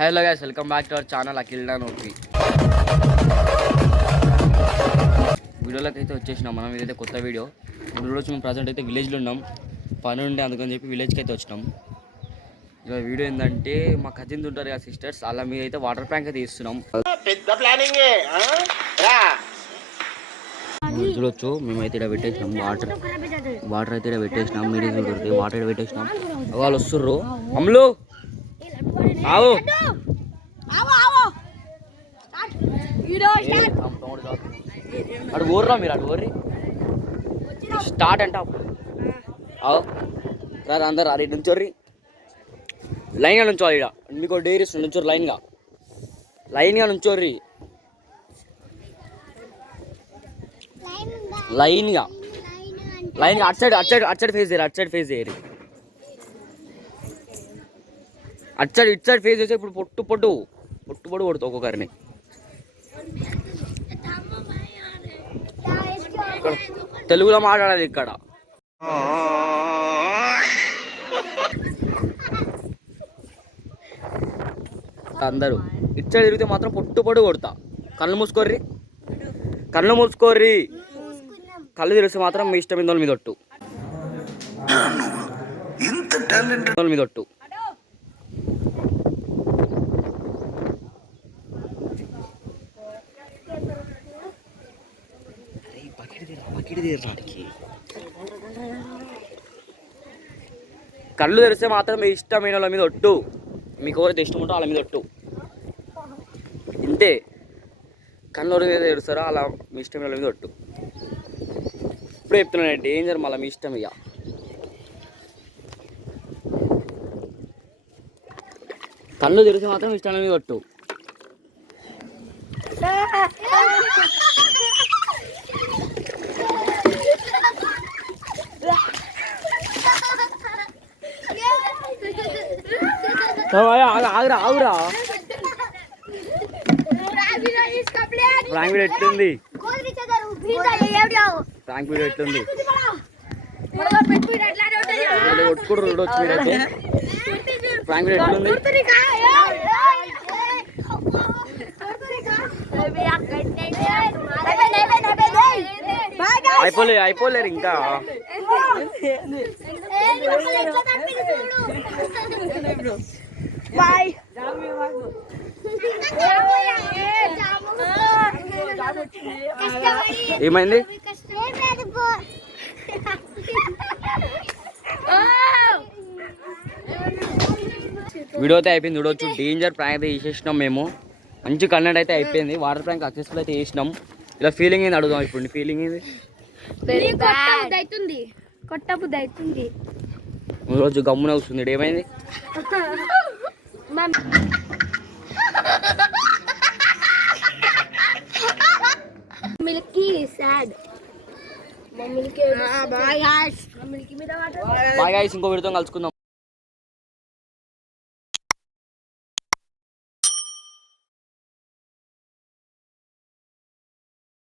Hello guys, welcome back to our channel Akhil నోటి. వీడియోలోకి అయితే వచ్చేసినాం మనం. ఇదైతే కొత్త వీడియో. ఇప్పుడు వచ్చి మేము ప్రజెంట్ అయితే విలేజ్లో ఉన్నాం. పని ఉండే అందుకని చెప్పి విలేజ్కి అయితే వచ్చినాం. ఇక వీడియో ఏంటంటే మా కజిన్స్ ఉంటారు కదా సిస్టర్స్, అలా మీద అయితే వాటర్ ట్యాంక్ అయితే ఇస్తున్నాం. పెద్ద ప్లానింగ్ చూడొచ్చు. మేమైతే ఇక్కడ పెట్టేసినాం వాటర్ అయితే ఇక్కడ పెట్టేసినాం. మీరు చూడరు వాటర్ ఇక్కడ పెట్టేసినాం. వాళ్ళు వస్తుర్రు. అమ్ములు ఆవు అటు ఊర్రా, మీరు అటు ఊర్రి స్టార్ట్ అంట. అవు రారు అందరు రారు. ఇటు నుంచోర్రి, లైన్గా నుంచోవాలి. ఇక్కడ మీకు డైరీ ఇస్తుంది, నుంచోరు లైన్గా నుంచోర్రి. లైన్గా అటు సైడ్ ఫేస్ చేయరు. ఇటు సైడ్ ఫేస్ చేస్తే ఇప్పుడు పొట్టు కొడుతావు ఒక్కొక్కరిని. తెలుగులో మాట్లాడాలి ఇక్కడ. అందరూ ఇటు సైడ్ తిరిగితే మాత్రం పొట్టు కొడతా. కళ్ళు మూసుకోర్రి. కళ్ళు తెరిస్తే మాత్రం మీ ఇష్టం మీద ఒట్టు. మీద ఒట్టు. కళ్ళు తెరిస్తే మాత్రం మీ ఇష్టమైన వాళ్ళ మీద ఒట్టు. మీకు ఎవరైతే ఇష్టం ఉంటో వాళ్ళ మీద ఒట్టు. ఇంతే. కళ్ళు మీద తెరుస్తారో అలా మీ ఇష్టమైన వాళ్ళ మీద ఒట్టు. ఇప్పుడే చెప్తున్నాను, డేంజర్. మళ్ళీ మీ ఇష్టం. ఇక కళ్ళు తెరిస్తే మాత్రం ఇష్టం మీద ఒట్టు. ఆగురా. ఫ్రాంక్ వీడియో ఎట్లుంది? కొట్టుకుంటారు చూడవచ్చు మీరైతే. ఫ్రాంక్ వీడియో ఎట్లుంది? అయిపోలేరు ఇంకా. ఏమైంది? వీడియో అయితే అయిపోయింది చూడవచ్చు. డేంజర్ ప్రాంక్ అయితే చేసేసినాం మేము. మంచి కంటెంట్ అయితే అయిపోయింది. వాటర్ ప్రాంక్ సక్సెస్ఫుల్ అయితే చేసినాం. ఇలా ఫీలింగ్ ఏంది అడుగుదాం ఇప్పుడు. ఫీలింగ్ ఏంది? రోజు గమ్మున వస్తుంది. ఏమైంది? బాయ్ గాయ్స్, ఇంకో వీడియోతో కలుసుకుందాం.